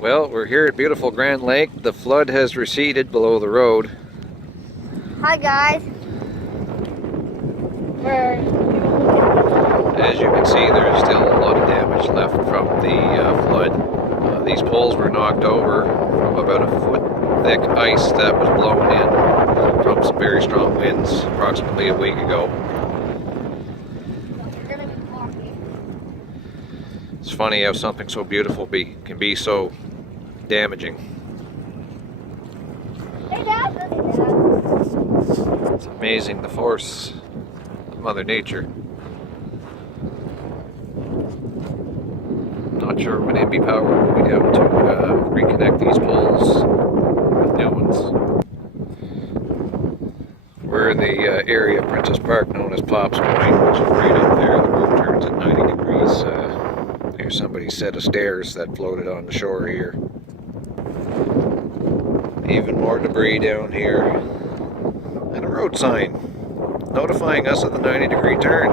Well, we're here at beautiful Grand Lake. The flood has receded below the road. Hi guys. As you can see, there's still a lot of damage left from the flood. These poles were knocked over from about a foot thick ice that was blown in from some very strong winds approximately a week ago. It's funny how something so beautiful can be so damaging. It's amazing the force of Mother Nature. Not sure when NB Power will be able to reconnect these poles with new ones. We're in the area of Princess Park known as Pops Point, which is right up there. The road turns at 90 degrees. Here's somebody's set of stairs that floated on the shore here. Even more debris down here. And a road sign notifying us of the 90-degree turn.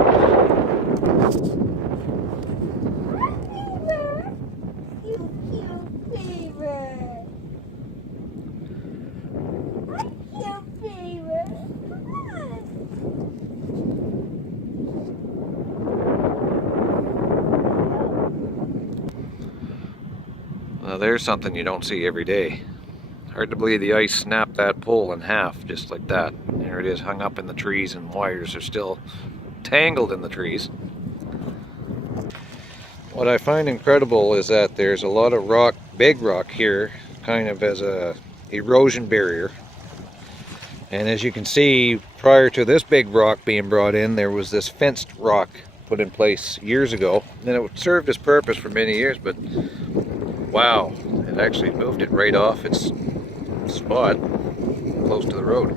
Well, there's something you don't see every day. Hard to believe the ice snapped that pole in half just like that. There it is, hung up in the trees, and wires are still tangled in the trees. What I find incredible is that there's a lot of rock, big rock here, kind of as a erosion barrier. And as you can see, prior to this big rock being brought in, there was this fenced rock put in place years ago. And it served its purpose for many years, but wow, it actually moved it right off its spot close to the road.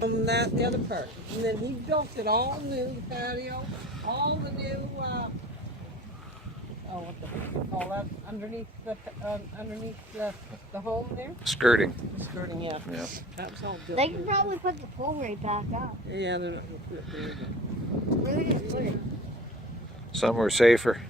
And that the other part, and then he built it all new, the patio, all the new what the call that underneath the home there. Skirting. The skirting, yeah. Yeah. That was all built. They can probably put the pole right back up. Yeah, they're not gonna put it there again. Where did it put it? Somewhere safer.